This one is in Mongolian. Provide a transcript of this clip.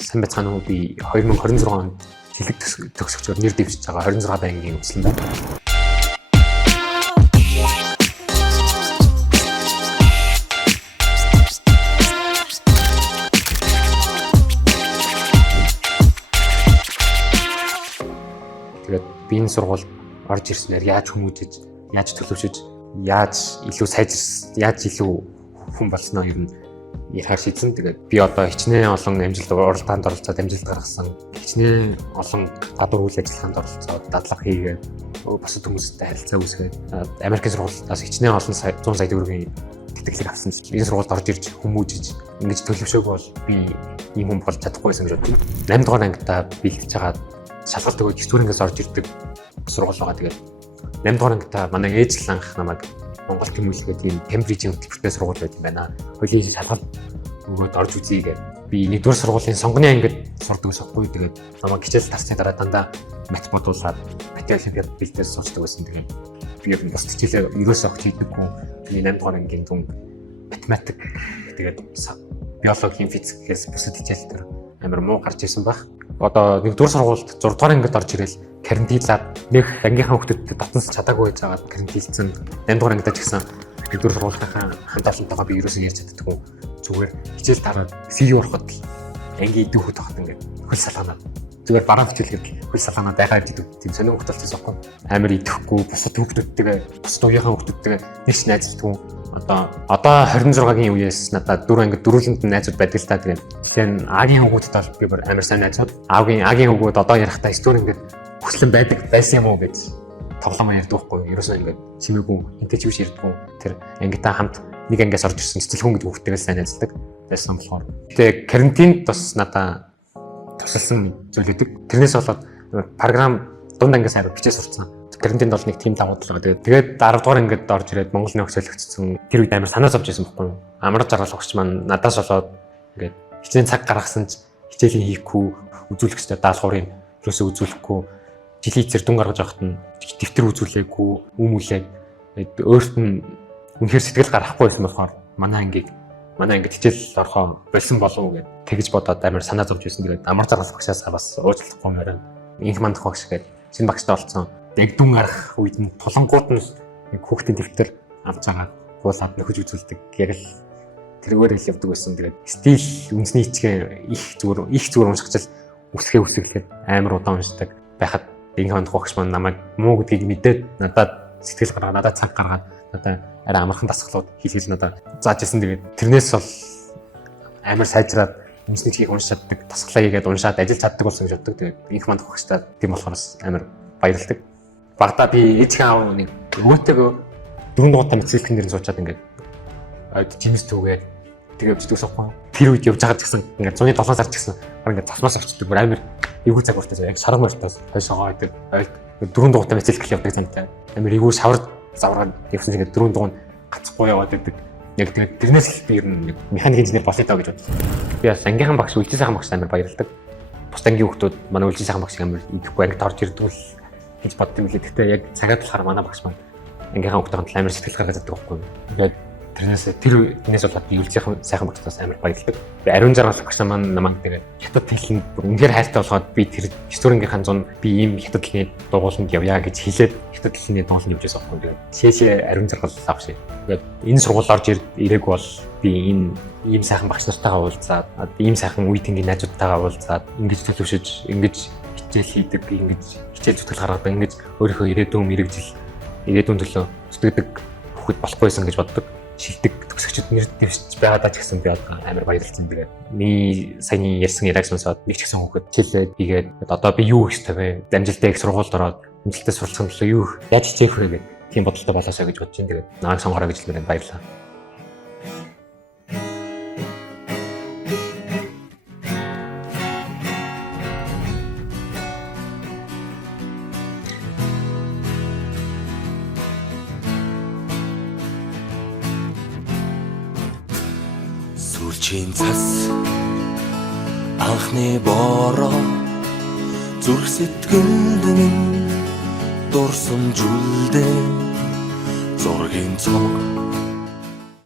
Сайн байцгаана уу, би 2026 онд цэлэг төгсөгчөөр нэр дэвшиж байгаа 26 байнгын үслэн байна. Тэгээд би энэ сургуульд орж ирснээр яаж хүмүүжиж, яаж төлөвшөж, яаж илүү сайжирсан, яаж илүү хүн болсноо ер нь ярихаар шийдсэн. Тэгээд би одоо хичнээн олон амжилт уралдаанд оролцоод амжилт гаргасан, хичнээн олон гадуур үйл ажиллагаанд оролцоод дадлага хийгээд бусад хүмүүстэй харилцаа үүсгээд Америкийн сургуулиудаас хичнээн олон 100 сая төгрөгийн тэтгэлэг авсан чинь энэ сургуульд орж ирж хүмүүжиж ингэж төлөвшөөгүй бол би ийм хүн болж чадахгүйсэн гэж боддог. 8 дугаар ангидаа би хэлж байгаа шалгалт өгөөд 9 дугаар ангиас орж ирдэг сургууль байгаа. Тэгээд 8 дугаар ангидаа манай ээж л анх намайг Монгол тэмүүлгээд ийм Кембрижийн хөтөлбөртэй сургууль байт юм байна. Хоёулын шалгалт өгөөд орж үзье гэдэг. Би 1-р сургуулийн сонгоны ангид сурдаг усахгүй. Тэгээд намайг хичээл тарсны дараа дандаа мат бодуулаад мат олимпиад бэлдээ суучдаг байсан. Тэгээд би ер нь бас хичээлээ ерөөсөө огт хийдэггүй. Тэгээд 8 дугаар ангийн дүн математик тэгээд биологийн физикээс бусад хичээлээр амар муу гарч ирсэн баг. Одоо 1-р сургуульд 6 дугаар ангид орж ирэл карантинлаад нэг ангийнхаа хүүхдэд татнаас чадаагүй байж байгаа карантинлцэн 8 дугаар ангидаа ч гэсэн 1-р сургуулийнхаа хамт олонтойгоо би ерөөсөө ярьж чаддаггүй. Зүгээр хичээл дараад СИ ороход ангийн идэв хүүд тахад ингээд хөл салгаанаа зүгээр бараан хичээлгээд хөл салгаанаа байгаад идэв. Тийм сонио хөлтөлсөн байхгүй. Амар идэхгүй бусад хүүхдүүдтэйгээ бусад уяахан хүүхдүүдтэйгээ нэг ч найзлдаггүй. Одоо 26-гийн үеэс надад 4 ангид дөрвөлөнд найзууд байдаг л та. Тэгээд тэгэхээр агийн хүүхдүүд бол би бүр амар сайн найзууд. Агийн хүүхдүүд одоо ярахтаа стори ингээд хүслэн байсан юм уу гэж тоглоом ярьдаг байхгүй. Ерөөсөө ингээд чимээгүй энтэй ч биш ярьдаггүй. Тэр ангитаа хамт нэг ангиас орж ирсэн цэцэлхэн гэдэг хүүхдтэйгээ сайн найзалдаг байсан болохоор. Тэгээ карантинд бас надад тусалсан зүйл өгдөг. Тэрнээс болоод програм дунд ангиас хараа бичээ сурцсан. Карантинд бол нэг тийм давуу тал байгаа. Тэгээд 10 дугаар ангид орж ирээд Монголын өгсөөлөгдсөн. Тэр үед амар санаа зовж байсан байхгүй юу? Амар жаргал огч маань надаас болоод ингээд хичээн цаг гаргасан ч хичээлийн хийхгүй, үзүүлэгчтэй даалгаврын ерөөсөө үзүүлэхгүй, жилийн зэрдүн гаргаж явахт нь дэвтэр үзүүлээгүй, хүмүүлээд өөрт нь үнэхээр сэтгэл гарахгүй байсан болохоор манай ангид хичээл орохоо болсон болов уу гэж тэгж бодоод амар санаа зовж байсан. Тэгээд амар жаргал багшаас бас уучлахгүй мөрөн инх мандах багш гээд шинэ багштай олцсон. Яг дүн гарах үед нь тулангууд нь нэг хүүхдийн дэвтэр авч байгаа буулаад нөхөж үзүүлдэг. Яг л тэргээр хэл явдаг байсан. Тэгээд стил үнсний ичгээ их зүгээр уншихчил үсгэлгээд амар удаан уншдаг байхад инх мандах багш маань намайг муу гэдгийг мэдээд надад сэтгэл гаргаад надад цаг гаргаад надад арай амархан дасгалууд хийлгэл надад зааж ирсэн. Тэгээд тэрнээс бол амар сайжраад үнсний ичгийг уншиж чаддаг, дасгалаа хийгээд уншаад ажиллаж чаддаг болсон гэж боддог. Тэгээд инх мандах багштай тийм болохоор амар баярлалдаг. Багада би ээж аав нэг өвөөтэйгөө 4 дугаартай мэцгэлхэн нэрэн суучаад ингээд жимс түүгээд тэгээ өчтөөс ахгүй. Тэр үед явж байгаа гэсэн ингээд 107 сар ч гэсэн ингээд тасмаас авчдаг бүр амар эвгүй цаг болтой. Яг саран мартаас хойшоогоо гэдэг 4 дугаартай мэцгэлх явдаг сантай. Амар эвгүй шавар завраад явсан ингээд 4 дугаар гацхгүй яваад байдаг. Яг тэгээд тэрнээс л би ер нь механик инженер болъё даа гэж бодсон. Би бас ангийнхан багш, үлжийн сайхан багш амар баярлалдаг. Бус ангийн хүмүүс манай үлжийн сайхан багш амар идэхгүй ангид орж ирдэг л гэж боддог үлээ. Гэхдээ яг цагаад болохоор манай багш маань ангийнхаа хүүхдтэй амар сэтгэл гаргаж чаддаг байхгүй юу. Тэгээд тэрнээс болоод би үлжийн сайхан багштай амар баярлалдаг. Би ариун жаргал багш маань намайг тэгээд хятад хэлэнд үнэхээр хайртай болгоод би тэр студентийнхаа зун би ийм хятад хэлний дугууланд явъя гэж хэлээд хятад хэлний дугууланд явж байсан байхгүй юу. Шээшээ ариун жаргал авах шээ. Тэгээд энэ сургууль орж ирээгүй бол би энэ ийм сайхан багш нартайгаа уулзаад ийм сайхан үе тэнгийн найзуудтайгаа уулзаад ингэж төлөвшөж ингэж хичээл хийдэг, ингэж хичээл зүтгэл гаргадаг, ингэж өөрийнхөө ирээдүйн төлөө зүтгэдэг хүүхэд болохгүйсэн гэж боддог. Шилдэг төгсөгчд нэр дэвшиж байгаадаа ч гэсэн би амар баярлалцсан. Тэгээд миний саяны ярьсан яриаг сонсоод нэг ч гэсэн хүүхэд хичээлээ хийгээд одоо би юу хийх вэ? Амжилттай их сургуульд ороод амжилттай суралцсан төлөө юу яаж хичээх вэ гэх тийм бодолтой болоосаа гэж бодож байна. Тэгээд намайг сонгороо гэж хэлмээр баярлалаа. Сүлжийн цас анхны бороо зүрх сэтгэлд минь дурсамжуулдэ зургийн цог